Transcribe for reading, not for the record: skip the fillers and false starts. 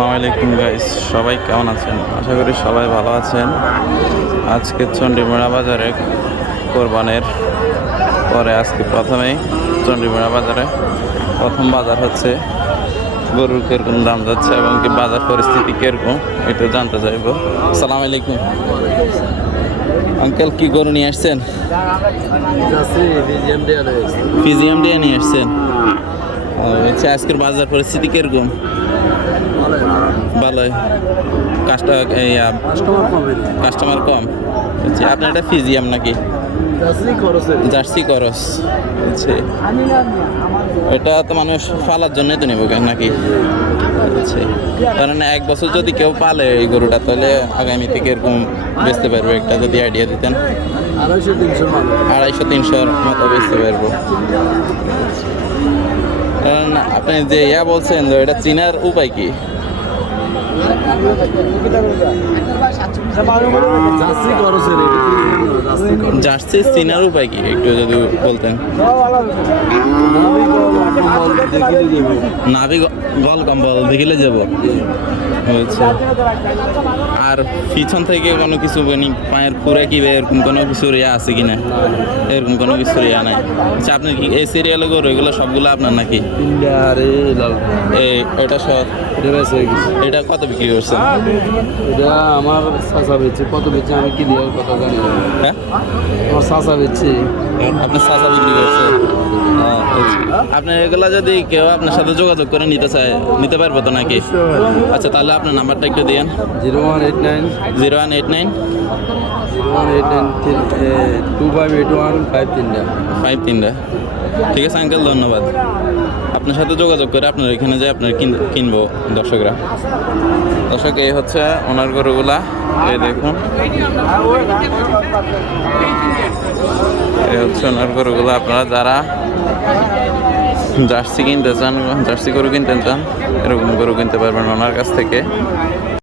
আসসালামু আলাইকুম গাইস, সবাই কেমন আছেন? আশা করি সবাই ভালো আছেন। আজকে চন্ডীমুড়া বাজারে কোরবানের পরে আজকে প্রথমেই চন্ডীমুড়া বাজারে প্রথম বাজার হচ্ছে। গরুর কিরকম দাম যাচ্ছে এবং কি বাজার পরিস্থিতি কিরকম এটা জানতে চাইব। আসসালামু আলাইকুম আঙ্কেল, কি গরু নিয়ে আসছেন? ফিজিয়াম দিয়ে নিয়ে আসছেন। আচ্ছা, আজকের বাজার পরিস্থিতি কিরকম? ভালোই। কাস্টমার কম। আচ্ছা, আপনার এটা ফিজিয়াম নাকি জার্সি করস? আচ্ছা, এটা তো মানুষ পালার জন্যই তো নেব নাকি? আচ্ছা, কারণ 1 বছর যদি কেউ পালে এই গরুটা তাহলে আগামী থেকে এরকম বেচতে পারবে। একটা যদি আইডিয়া দিতেন। 250-300 মতো বেচতে পারবো। কারণ আপনি যে বলছেন যে এটা চিনার উপায় কি? জার্সি চিনার উপায় কি একটু যদি বলতেন। নাভি গল কম্বল দেখিলে যাব। আর পিছন থেকে কোনো কিছু পায়ের পুরা কি এরকম কোনো কিছু রিয়া আছে কিনা? এরকম কোনো কিছু রিয়া নাই। আচ্ছা, আপনি কি এই সিরিয়াল গরু এগুলো সবগুলো আপনার নাকি? এটা সব এটা কত বিক্রি করছেন? এটা আমার চাচা বেচছে। কত বেচছে আমি কি দিয়ে কথা জানি। হ্যাঁ, আমার চাচা বেচছে। আপনার চাচা বিক্রি করছে। আপনি এগুলা যদি কেউ আপনার সাথে যোগাযোগ করে নিতে চায় নিতে পারবো তো নাকি? আচ্ছা, তাহলে আপনার নাম্বারটা একটু দিন। 0189 0189 2581 ঠিক আছে আঙ্কেল, ধন্যবাদ। আপনার সাথে যোগাযোগ করে আপনার এখানে যে আপনার কিনবো দর্শকরা। দর্শক, এই হচ্ছে ওনার গরুগুলা। এই দেখুন, এই হচ্ছে ওনার গরুগুলা। আপনারা যারা জার্সি কিনতে চান, জার্সি গরু কিনতে চান, এরকম গরু কিনতে পারবেন ওনার কাছ থেকে।